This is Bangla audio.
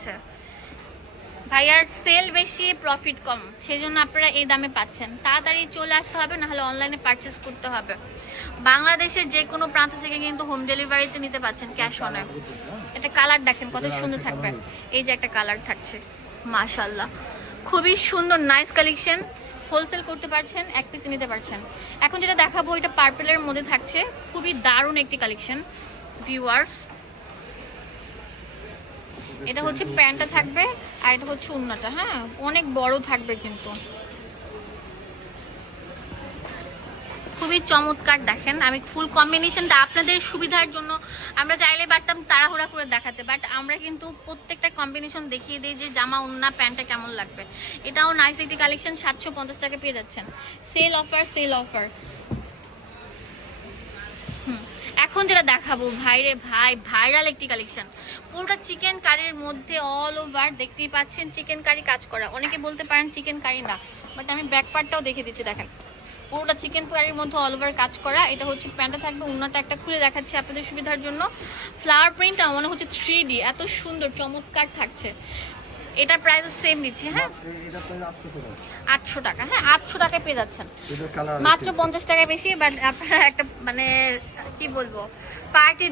থাকছে। ভাইয়ার সেল বেশি, প্রফিট কম, সেই জন্য আপনারা এই দামে পাচ্ছেন। তাড়াতাড়ি চলে আসতে হবে, না হলে অনলাইনে পারচেস করতে হবে। বাংলাদেশের যে কোনো প্রান্ত থেকে কিন্তু হোম ডেলিভারিতে নিতে পাচ্ছেন ক্যাশ অনে। এটা কালার দেখেন কত সুন্দর থাকবে। এই যে একটা কালার থাকছে, মাশাআল্লাহ খুবই সুন্দর, নাইস কালেকশন। হোলসেল করতে পারছেন, এক পিস নিতে পারছেন। এখন যেটা দেখাবো এটা পার্পেলের মধ্যে থাকছে, খুবই দারুণ একটি কালেকশন ভিউয়ার্স। এটা হচ্ছে প্যান্টটা থাকবে, আর এটা হচ্ছে ওড়নাটা। হ্যাঁ, অনেক বড় থাকবে কিন্তু, খুবই চমৎকার। দেখেন আমি ফুল কম্বিনেশনটা আপনাদের সুবিধার জন্য, আমরা চাইলে পারতাম তাড়াহুড়া করে দেখাতে, বাট আমরা কিন্তু প্রত্যেকটা কম্বিনেশন দেখিয়ে দিই যে জামা ওড়না প্যান্টটা কেমন লাগবে। এটাও নাইস একটি কালেকশন, 750 টাকা পেয়ে যাচ্ছেন। Sale offer, sale offer. এখন যেটা দেখাবো ভাইরে ভাই, ভাইরাল একটি কালেকশন, পুরোটা চিকেন কারির মধ্যে অল ওভার দেখতেই পাচ্ছেন চিকেন কারি কাজ করা। অনেকে বলতে পারেন চিকেন কারি না, বাট আমি ব্যাক পার্টটাও দেখে দিচ্ছি। দেখেন পুরোটা চিকেন কারির মধ্যে অল ওভার কাজ করা। এটা হচ্ছে প্যান্টটা থাকবে, ওড়নাটা একটা খুলে দেখাচ্ছি আপনাদের সুবিধার জন্য। ফ্লাওয়ার প্রিন্টটা মনে হচ্ছে 3D, এত সুন্দর চমৎকার থাকছে। এটার প্রাইস সেম দিচ্ছি। হ্যাঁ, 800 টাকা। হ্যাঁ, 800 টাকায় পেয়ে যাচ্ছেন, মাত্র 50 টাকা বেশি। বাট আপনারা একটা মানে কি বলবো, পার্টি